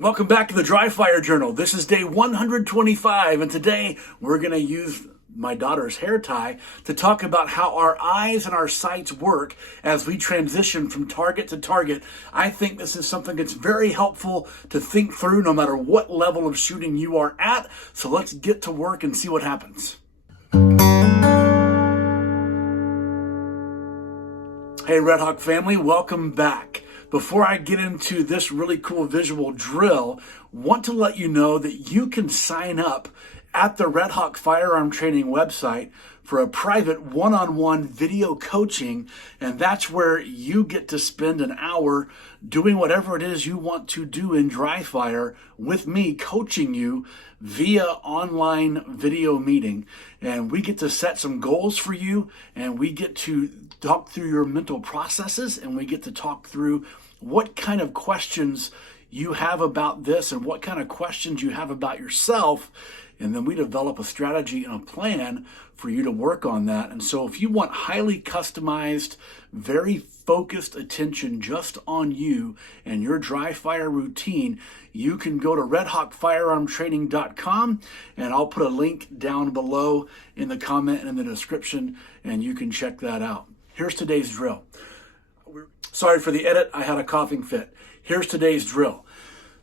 Welcome back to the Dry Fire Journal. This is day 125, and today we're going to use my daughter's hair tie to talk about how our eyes and our sights work as we transition from target to target. I think this is something that's very helpful to think through no matter what level of shooting you are at. So let's get to work and see what happens. Hey REDHAWK family, welcome back. Before I get into this really cool visual drill, want to let you know that you can sign up at the REDHAWK Firearm Training website for a private one-on-one video coaching, and that's where you get to spend an hour doing whatever it is you want to do in dry fire with me coaching you via online video meeting. And we get to set some goals for you, and we get to talk through your mental processes, and we get to talk through what kind of questions you have about this and what kind of questions you have about yourself. And then we develop a strategy and a plan for you to work on that. And so if you want highly customized, very focused attention just on you and your dry fire routine, you can go to redhawkfirearmtraining.com, and I'll put a link down below in the comment and in the description, and you can check that out. Here's today's drill. Sorry for the edit, I had a coughing fit. Here's today's drill.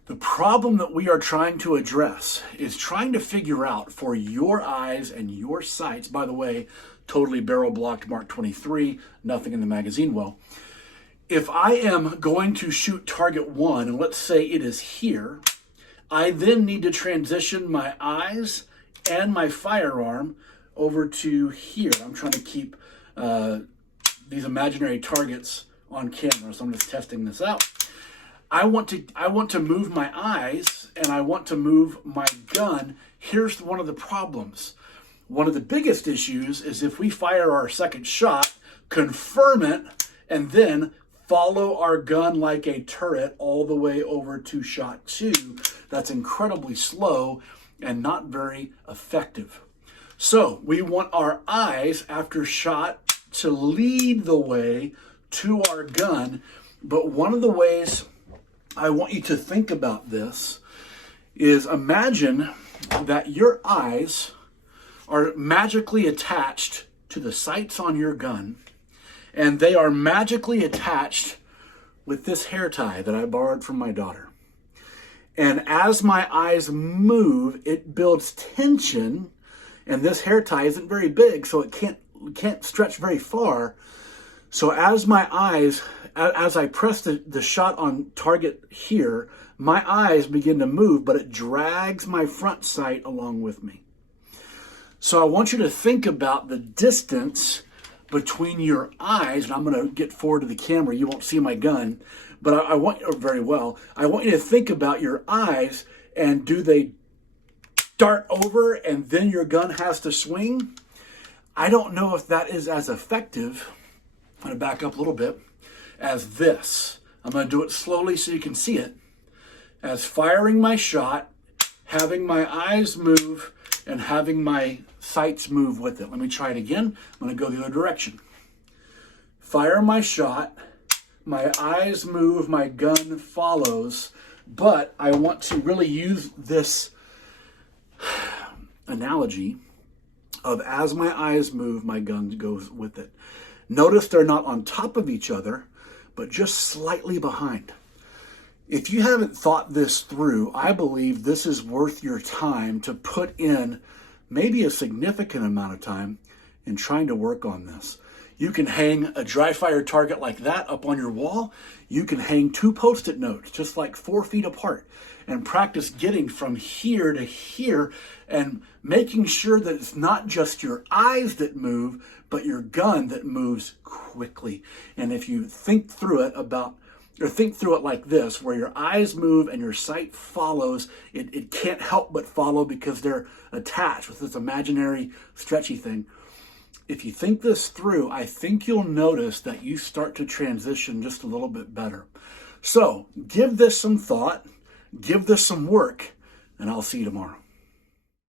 The problem that we are trying to address is trying to figure out for your eyes and your sights, by the way, totally barrel blocked Mark 23, nothing in the magazine well. If I am going to shoot target 1, and let's say it is here, I then need to transition my eyes and my firearm over to here. I'm trying to keep these imaginary targets on camera, so I'm just testing this out. I want to move my eyes and I want to move my gun. Here's one of the problems. One of the biggest issues is if we fire our second shot, confirm it, and then follow our gun like a turret all the way over to shot 2. That's incredibly slow and not very effective. So we want our eyes after shot to lead the way to our gun. But one of the ways I want you to think about this is imagine that your eyes are magically attached to the sights on your gun, and they are magically attached with this hair tie that I borrowed from my daughter. And as my eyes move, it builds tension, and this hair tie isn't very big, so it can't stretch very far. So as my eyes, as I press the shot on target here, my eyes begin to move, but it drags my front sight along with me. So I want you to think about the distance between your eyes, and I'm going to get forward to the camera. You won't see my gun, but I want you very well. I want you to think about your eyes, and do they dart over and then your gun has to swing? I don't know if that is as effective. I'm going to back up a little bit. As this. I'm going to do it slowly so you can see it. As firing my shot, having my eyes move, and having my sights move with it. Let me try it again. I'm going to go the other direction. Fire my shot, my eyes move, my gun follows, but I want to really use this analogy of as my eyes move, my gun goes with it. Notice they're not on top of each other, but just slightly behind. If you haven't thought this through, I believe this is worth your time to put in maybe a significant amount of time in trying to work on this. You can hang a dry fire target like that up on your wall. You can hang 2 Post-it notes just like 4 feet apart and practice getting from here to here and making sure that it's not just your eyes that move, but your gun that moves quickly. And if you think through it like this, where your eyes move and your sight follows, it can't help but follow because they're attached with this imaginary stretchy thing. If you think this through, I think you'll notice that you start to transition just a little bit better. So give this some thought, give this some work, and I'll see you tomorrow.